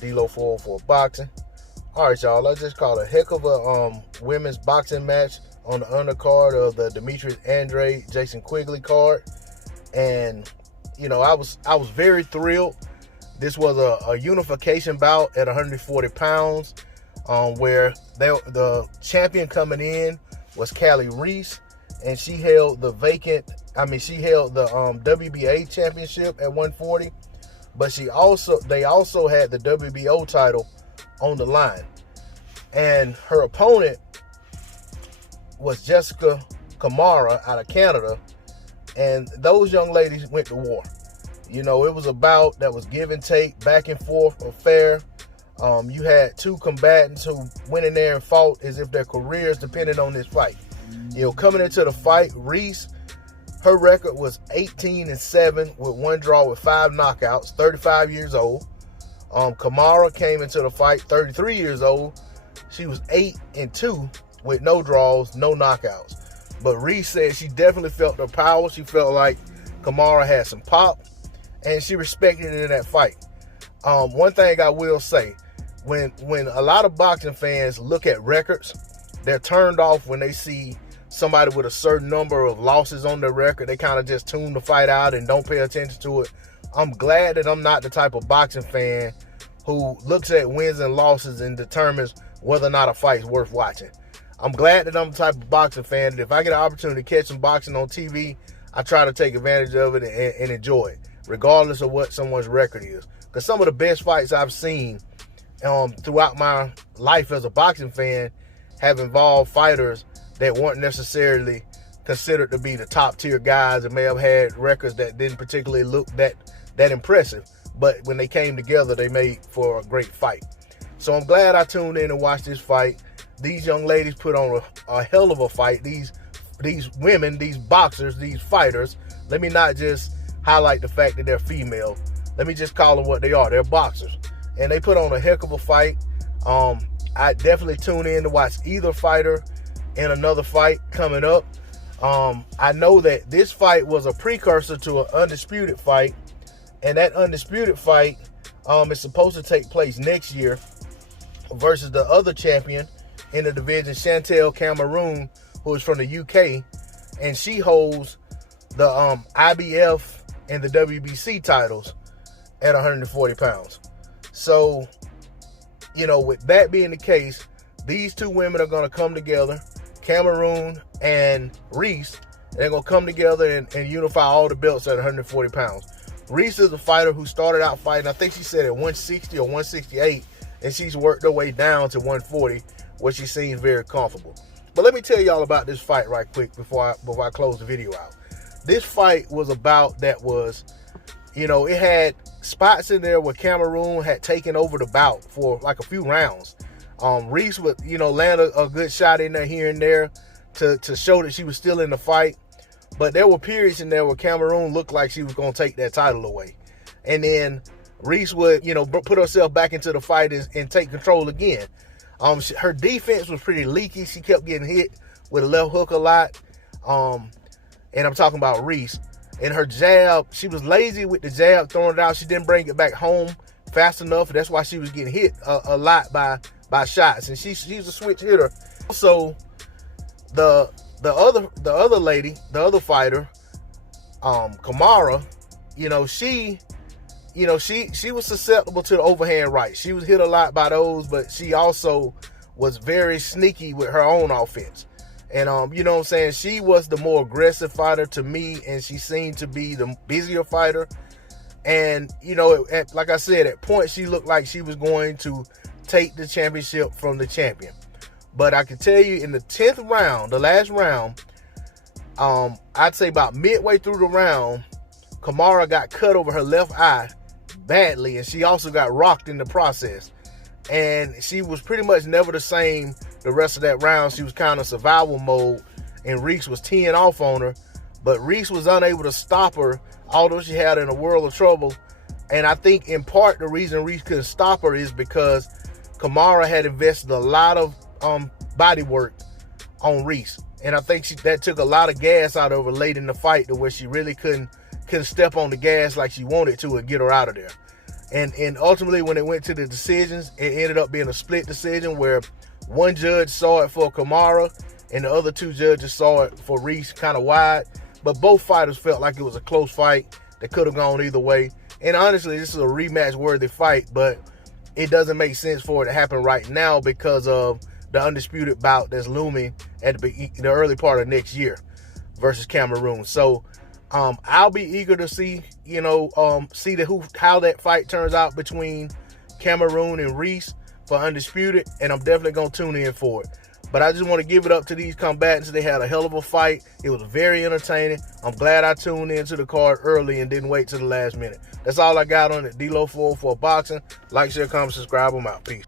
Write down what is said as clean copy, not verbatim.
D-Lo 404 Boxing. All right, y'all. I just called a heck of a women's boxing match on the undercard of the Demetrius Andrade Jason Quigley card, and you know I was very thrilled. This was a unification bout at 140 pounds, where the champion coming in was Callie Reis, and she held the WBA championship at 140, but they also had the WBO title on the line, and her opponent was Jessica Camara out of Canada, and those young ladies went to war. You know, it was a bout that was give and take, back and forth, affair. You had two combatants who went in there and fought as if their careers depended on this fight. You know, coming into the fight, Reis, her record was 18-7 with one draw with 5 knockouts, 35 years old. Camara came into the fight 33 years old. She was 8-2 with no draws, no knockouts. But Reis said she definitely felt the power. She felt like Camara had some pop, and she respected it in that fight. One thing I will say, when a lot of boxing fans look at records, they're turned off when they see somebody with a certain number of losses on their record. They kind of just tune the fight out and don't pay attention to it. I'm glad that I'm not the type of boxing fan who looks at wins and losses and determines whether or not a fight's worth watching. I'm glad that I'm the type of boxing fan that if I get an opportunity to catch some boxing on TV, I try to take advantage of it and enjoy it, regardless of what someone's record is. Because some of the best fights I've seen throughout my life as a boxing fan have involved fighters that weren't necessarily considered to be the top tier guys and may have had records that didn't particularly look that impressive. But when they came together, they made for a great fight. So I'm glad I tuned in and watched this fight. These young ladies put on a hell of a fight. These women, these boxers, these fighters. Let me not just highlight the fact that they're female. Let me just call them what they are. They're boxers. And they put on a heck of a fight. I definitely tune in to watch either fighter in another fight coming up. I know that this fight was a precursor to an Undisputed fight. And that Undisputed fight is supposed to take place next year versus the other champion in the division, Chantelle Cameroon, who is from the UK, and she holds the IBF and the WBC titles at 140 pounds. So, you know, with that being the case, these two women are going to come together, Cameroon and Reis, and they're going to come together and unify all the belts at 140 pounds. Reis is a fighter who started out fighting, I think she said at 160 or 168, and she's worked her way down to 140, where she seems very comfortable. But let me tell y'all about this fight right quick before I close the video out. This fight was about that was, you know, it had spots in there where Cameroon had taken over the bout for like a few rounds. Reis would, you know, land a good shot in there here and there to show that she was still in the fight. But there were periods in there where Cameroon looked like she was going to take that title away. And then Reis would, you know, put herself back into the fight and take control again. Her defense was pretty leaky. She kept getting hit with a left hook a lot. And I'm talking about Reis. And her jab, she was lazy with the jab, throwing it out. She didn't bring it back home fast enough. That's why she was getting hit a lot by shots. And she's a switch hitter. So the other lady, the other fighter, Camara, she was susceptible to the overhand right. She was hit a lot by those, but she also was very sneaky with her own offense. And, you know what I'm saying? She was the more aggressive fighter to me, and she seemed to be the busier fighter. And, you know, like I said, at points she looked like she was going to take the championship from the champion. But I can tell you in the 10th round, the last round, I'd say about midway through the round, Camara got cut over her left eye badly, and she also got rocked in the process. And she was pretty much never the same the rest of that round. She was kind of survival mode, and Reis was teeing off on her. But Reis was unable to stop her, although she had her in a world of trouble. And I think in part the reason Reis couldn't stop her is because Camara had invested a lot of body work on Reis. And I think that took a lot of gas out of her late in the fight to where she really couldn't step on the gas like she wanted to and get her out of there. And ultimately, when it went to the decisions, it ended up being a split decision where one judge saw it for Camara and the other two judges saw it for Reis, kind of wide. But both fighters felt like it was a close fight that could have gone either way. And honestly, this is a rematch-worthy fight, but it doesn't make sense for it to happen right now because of the Undisputed bout that's looming at the early part of next year versus Cameroon. So I'll be eager to see, how that fight turns out between Cameroon and Reis for Undisputed, and I'm definitely going to tune in for it. But I just want to give it up to these combatants. They had a hell of a fight. It was very entertaining. I'm glad I tuned into the card early and didn't wait till the last minute. That's all I got on it. D-Lo 404 Boxing. Like, share, comment, subscribe. I'm out. Peace.